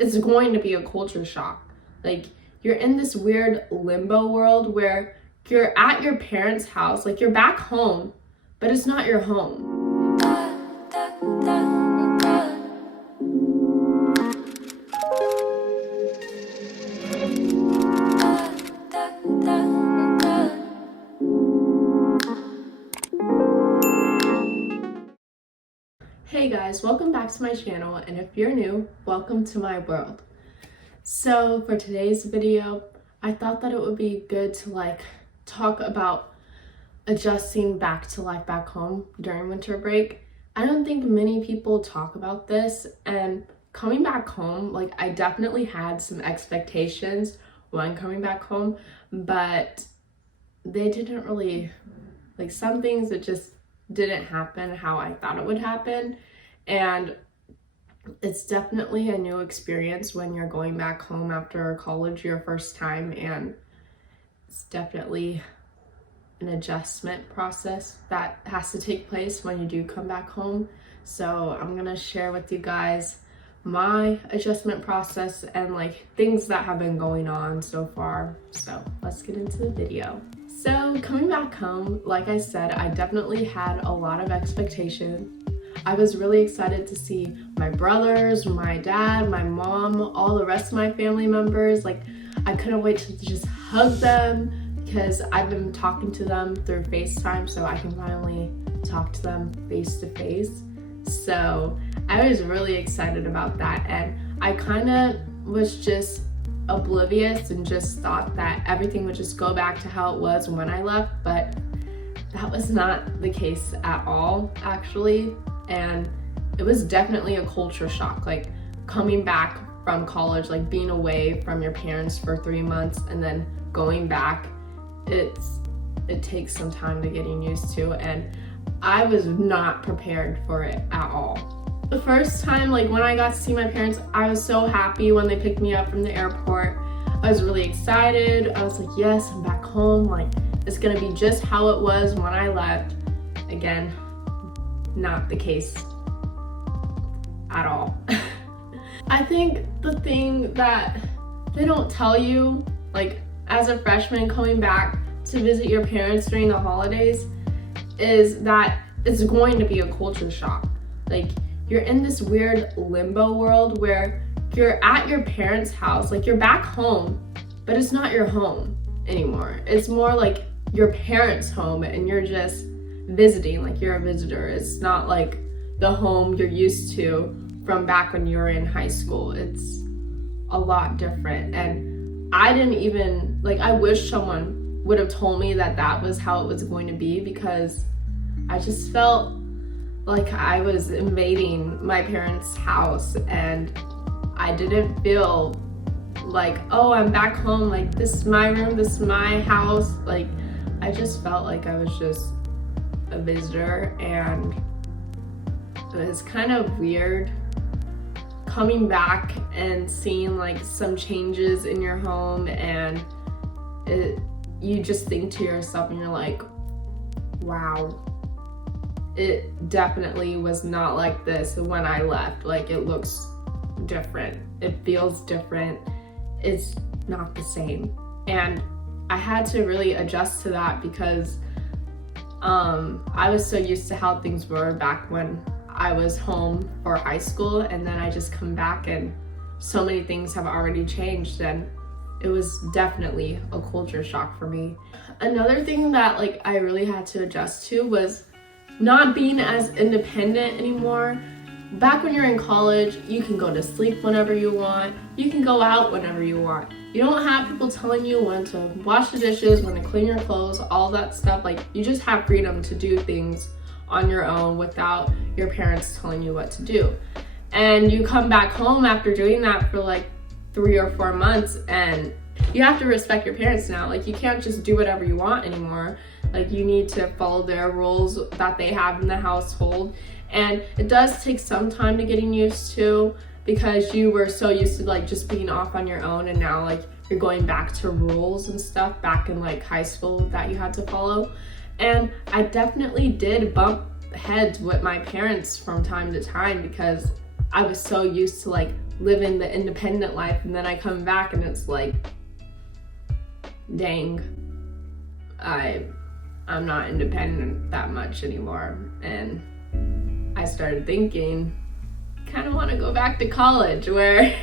it's going to be a culture shock. Like, you're in this weird limbo world where you're at your parents' house, like you're back home, but it's not your home. Hey guys, welcome back to my channel, and if you're new, welcome to my world. So for today's video, I thought that it would be good to talk about adjusting back to life back home during winter break. I don't think many people talk about this, and coming back home, I definitely had some expectations when coming back home, but they didn't really, some things that just didn't happen how I thought it would happen. And it's definitely a new experience when you're going back home after college your first time, and it's definitely an adjustment process that has to take place when you do come back home. So I'm gonna share with you guys my adjustment process and things that have been going on so far. So let's get into the video. So coming back home, like I said, I definitely had a lot of expectation. I was really excited to see my brothers, my dad, my mom, all the rest of my family members. I couldn't wait to just hug them because I've been talking to them through FaceTime, so I can finally talk to them face to face. So I was really excited about that, and I kind of was just oblivious and just thought that everything would just go back to how it was when I left, but that was not the case at all, actually. And it was definitely a culture shock, coming back from college, being away from your parents for 3 months and then going back. It takes some time to getting used to, and I was not prepared for it at all. The first time, when I got to see my parents, I was so happy when they picked me up from the airport. I was really excited. I was like, yes, I'm back home. It's gonna be just how it was when I left. Again, not the case at all. I think the thing that they don't tell you, as a freshman coming back to visit your parents during the holidays, is that it's going to be a culture shock. You're in this weird limbo world where you're at your parents' house, you're back home, but it's not your home anymore. It's more like your parents' home, and you're just visiting, you're a visitor. It's not the home you're used to from back when you were in high school. It's a lot different, and I didn't even, I wish someone would have told me that that was how it was going to be, because I just felt like I was invading my parents' house, and I didn't feel oh, I'm back home, this is my room, this is my house. I just felt like I was just a visitor, and it was kind of weird coming back and seeing some changes in your home, and you just think to yourself, and you're like, wow, it definitely was not like this when I left. It looks different, it feels different, it's not the same. And I had to really adjust to that, because I was so used to how things were back when I was home for high school, and then I just come back and so many things have already changed, and it was definitely a culture shock for me. Another thing that I really had to adjust to was not being as independent anymore. Back when you're in college, you can go to sleep whenever you want, you can go out whenever you want. You don't have people telling you when to wash the dishes, when to clean your clothes, all that stuff. You just have freedom to do things on your own without your parents telling you what to do. And you come back home after doing that for 3 or 4 months, and you have to respect your parents now. You can't just do whatever you want anymore. You need to follow their rules that they have in the household. And it does take some time to getting used to, because you were so used to just being off on your own, and now you're going back to rules and stuff back in high school that you had to follow. And I definitely did bump heads with my parents from time to time, because I was so used to living the independent life, and then I come back and it's like, dang, I'm not independent that much anymore. And I started thinking, kind of want to go back to college where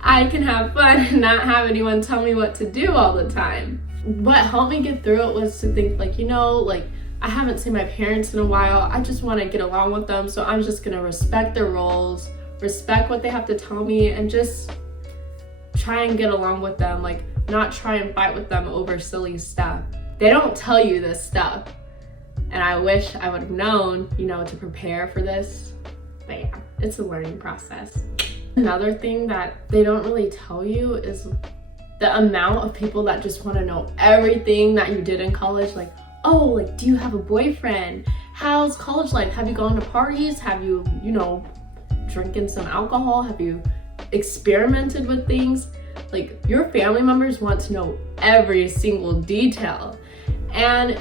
I can have fun and not have anyone tell me what to do all the time. What helped me get through it was to think like, like I haven't seen my parents in a while. I just want to get along with them. So I'm just going to respect their roles, respect what they have to tell me, and just try and get along with them. Like, not try and fight with them over silly stuff. They don't tell you this stuff. And I wish I would have known, to prepare for this. But yeah, it's a learning process. Another thing that they don't really tell you is the amount of people that just want to know everything that you did in college. Like, oh, like, do you have a boyfriend? How's college life? Have you gone to parties? Have you, drinking some alcohol? Have you experimented with things? Like, your family members want to know every single detail. And,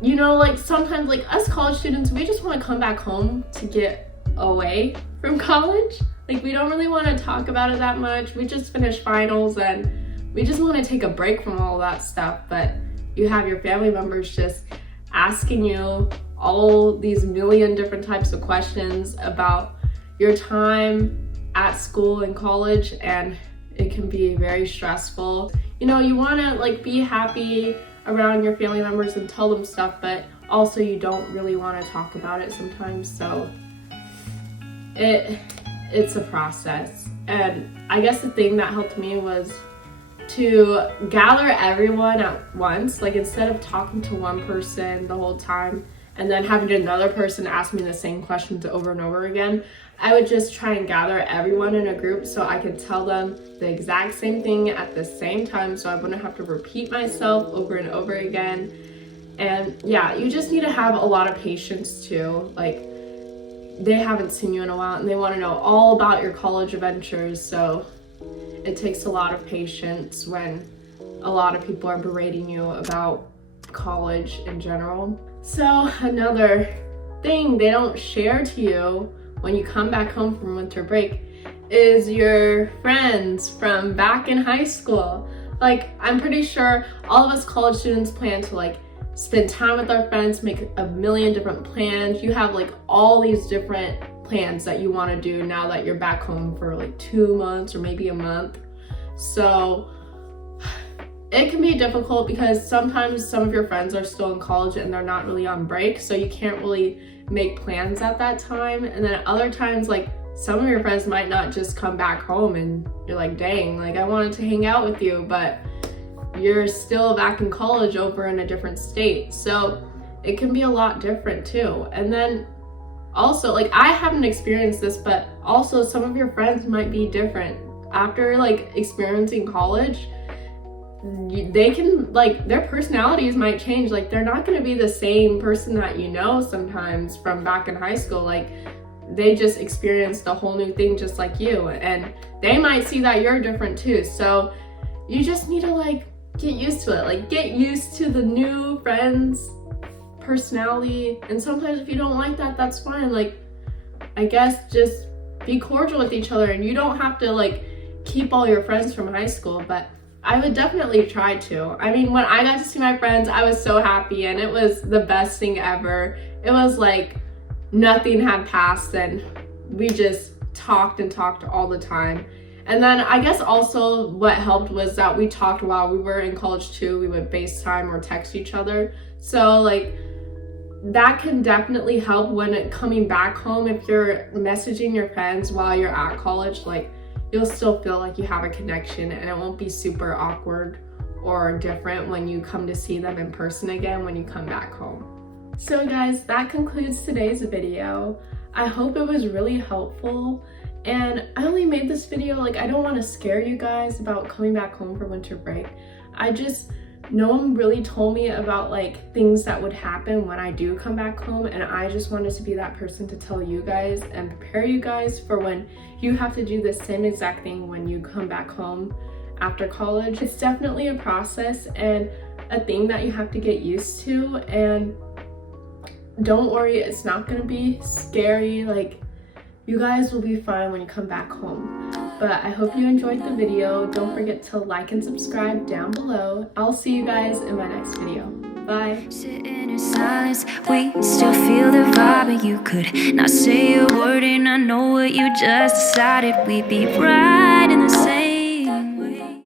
like, sometimes, like, us college students, we just want to come back home to get away from college. Like, we don't really want to talk about it that much. We just finished finals and we just want to take a break from all that stuff. But you have your family members just asking you all these million different types of questions about your time at school and college, and it can be very stressful. You want to like be happy around your family members and tell them stuff, but also you don't really want to talk about it sometimes. So it's a process. And I guess the thing that helped me was to gather everyone at once. Like, instead of talking to one person the whole time and then having another person ask me the same questions over and over again, I would just try and gather everyone in a group so I could tell them the exact same thing at the same time, so I wouldn't have to repeat myself over and over again. And yeah, you just need to have a lot of patience too. Like, they haven't seen you in a while and they want to know all about your college adventures, so it takes a lot of patience when a lot of people are berating you about college in general. So another thing they don't share to you when you come back home from winter break is your friends from back in high school. Like, I'm pretty sure all of us college students plan to like spend time with our friends, make a million different plans. You have like all these different plans that you want to do now that you're back home for like 2 months or maybe a month. So it can be difficult because sometimes some of your friends are still in college and they're not really on break, so you can't really make plans at that time. And then other times, like, some of your friends might not just come back home and you're like, dang, like, I wanted to hang out with you, but you're still back in college over in a different state. So it can be a lot different too. And then also, like, I haven't experienced this, but also some of your friends might be different. After like experiencing college, they can, like, their personalities might change. Like, they're not going to be the same person that sometimes from back in high school. Like, they just experienced a whole new thing just like you, and they might see that you're different too. So you just need to like get used to it. Like, get used to the new friends' personality. And sometimes if you don't like that, that's fine. Like, I guess just be cordial with each other, and you don't have to like keep all your friends from high school, but I would definitely try to. I mean, when I got to see my friends, I was so happy and it was the best thing ever. It was like nothing had passed and we just talked and talked all the time. And then I guess also what helped was that we talked while we were in college too. We would FaceTime or text each other. So like, that can definitely help when coming back home. If you're messaging your friends while you're at college, like, you'll still feel like you have a connection and it won't be super awkward or different when you come to see them in person again when you come back home. So guys, that concludes today's video. I hope it was really helpful, and I only made this video, like, I don't want to scare you guys about coming back home for winter break. No one really told me about like things that would happen when I do come back home, and I just wanted to be that person to tell you guys and prepare you guys for when you have to do the same exact thing when you come back home after college. It's definitely a process and a thing that you have to get used to, and don't worry, it's not gonna be scary. Like, you guys will be fine when you come back home. But I hope you enjoyed the video. Don't forget to like and subscribe down below. I'll see you guys in my next video. Bye. Sitting in silence, we still feel the vibe, and you could not say a word, and I know what you just decided. We'd be right in the